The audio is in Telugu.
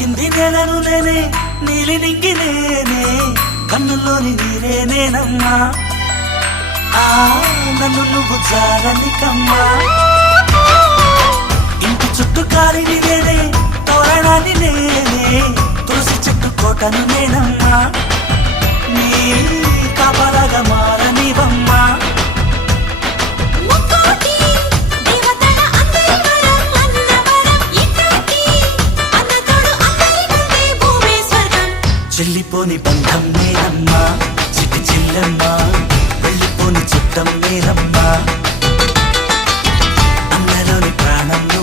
తాకింది నేలను నేనే నీలి నింగి నేనే కన్నుల్లోని నీరే నేనమ్మా నన్ను నువ్వు జాలని కమ్మా ఇంటి చుట్టూ కాలిని నేనే తోరణాన్ని నేనే తులసి చెట్టు కోటను నేనమ్మా నీ కాపలాగా మారనివమ్మా చెల్లిపోని బంధం నేనమ్మా చిట్టి చెల్లెమ్మా వెళ్ళిపోని చుట్టం నేనమ్మా అన్నలోని ప్రాణం